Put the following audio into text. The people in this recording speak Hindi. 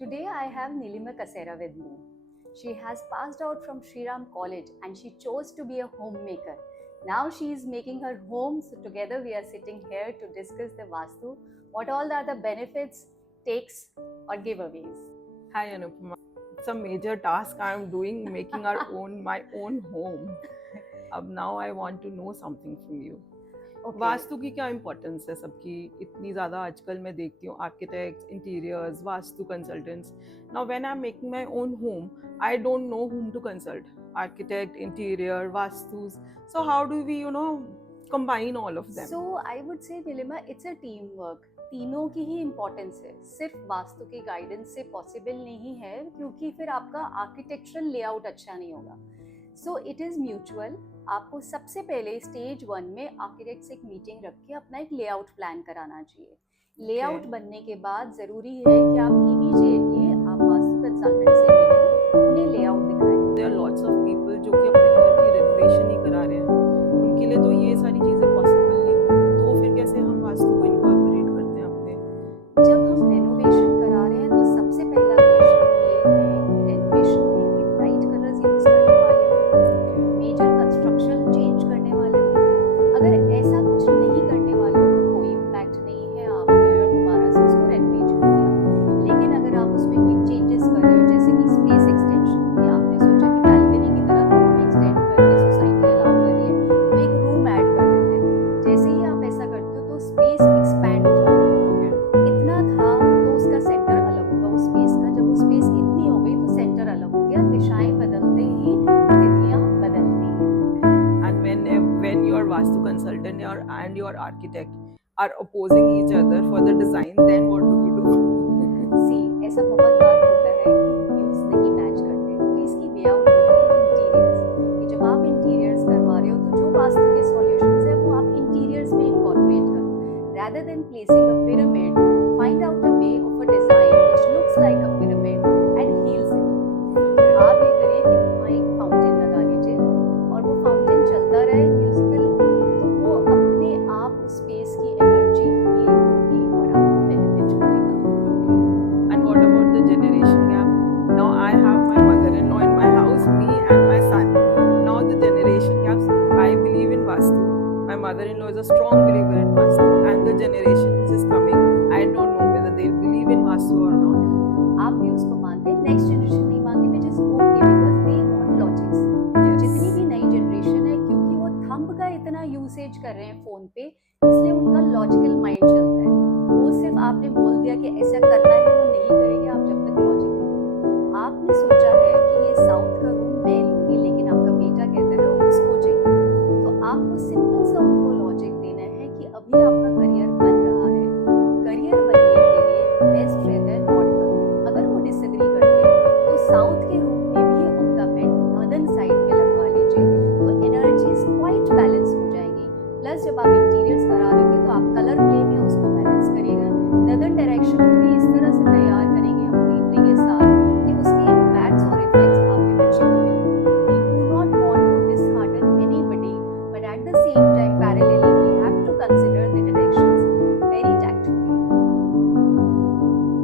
Today I have Nilima Kasera with me. She has passed out from Shriram College and she chose to be a homemaker. Now she is making her home, so together we are sitting here to discuss the Vastu, what all are the benefits, takes or giveaways. Hi Anupama. It's a major task I'm doing, making my own home. Now I want to know something from you. Okay. Vastu की क्या इम्पोर्टेंस है सबकी? इतनी ज़्यादा आजकल मैं देखती हूँ architects, interiors, vastu consultants. Now when I'm making my own home, I don't know whom to consult. Architect, interior, vastus. So how do we, combine all of them? So I would say Nilima, it's a teamwork. तीनों की ही इम्पोर्टेंस है. सिर्फ वास्तु के गाइडेंस से पॉसिबल नहीं है क्योंकि फिर आपका आर्किटेक्चरल लेआउट अच्छा नहीं होगा. So it is mutual. आपको सबसे पहले स्टेज 1 में आर्किटेक्ट से एक मीटिंग रख के अपना एक लेआउट प्लान कराना चाहिए. लेआउट बनने के बाद ज़रूरी है कि आप इमीडिएटली आप वास्तु कंसल्टेंट से मिलें, उन्हें लेआउट दिखाएं. There are lots of people जो कि अपने घर की रेनोवेशन ही करा रहे हैं. उनके लिए तो ये सारी चीज़ें पॉसिबल नहीं होती. तो फिर कैसे हम वास्तु को इनकॉर्पोरेट करते हैं अपने? जब हम रेनोवेशन करा रहे हैं तो सबसे पहला क्वेश्चन ये है कि रेनोवेशन में कोई ब्राइट कलर्स यूज करने वाले हो, मेजर कंस्ट्रक्शन चेंज करने वाले हो. अगर ऐसा कुछ नहीं करने वाले हो तो कोई इम्पैक्ट नहीं है. आपने अगर दोबारा से उसको रेनोवेट किया, लेकिन अगर आप उसमें कोई चेंजेस कर रहे हो जैसे कि स्पेस एक्सटेंशन, या आपने सोचा कि बैल्कनी की तरफ हम एक्सटेंड करके सोसाइटी अलाउ कर रही है तो एक रूम ऐड कर देते हैं. जैसे ही आप ऐसा करते हो तो स्पेस एक्सपैंड हो जाता है. इतना था तो उसका सेंटर अलग होगा उस स्पेस का. जब वो स्पेस इतनी हो गई तो सेंटर अलग हो गया. दिशाएं बदलते ही तिथियां बदलती हैं. And when your vastu consultant and your architect are opposing each other for the design, then what do we do? सी ऐसा बहुत बार होता है कि व्यूज नहीं मैच करते. तो इसकी वे आउट होती है इंटीरियर्स. कि जब आप इंटीरियर्स करवा रहे हो तो जो वास्तु के सॉल्यूशंस है वो आप इंटीरियर्स में इनकॉर्पोरेट करो, rather than placing a pyramid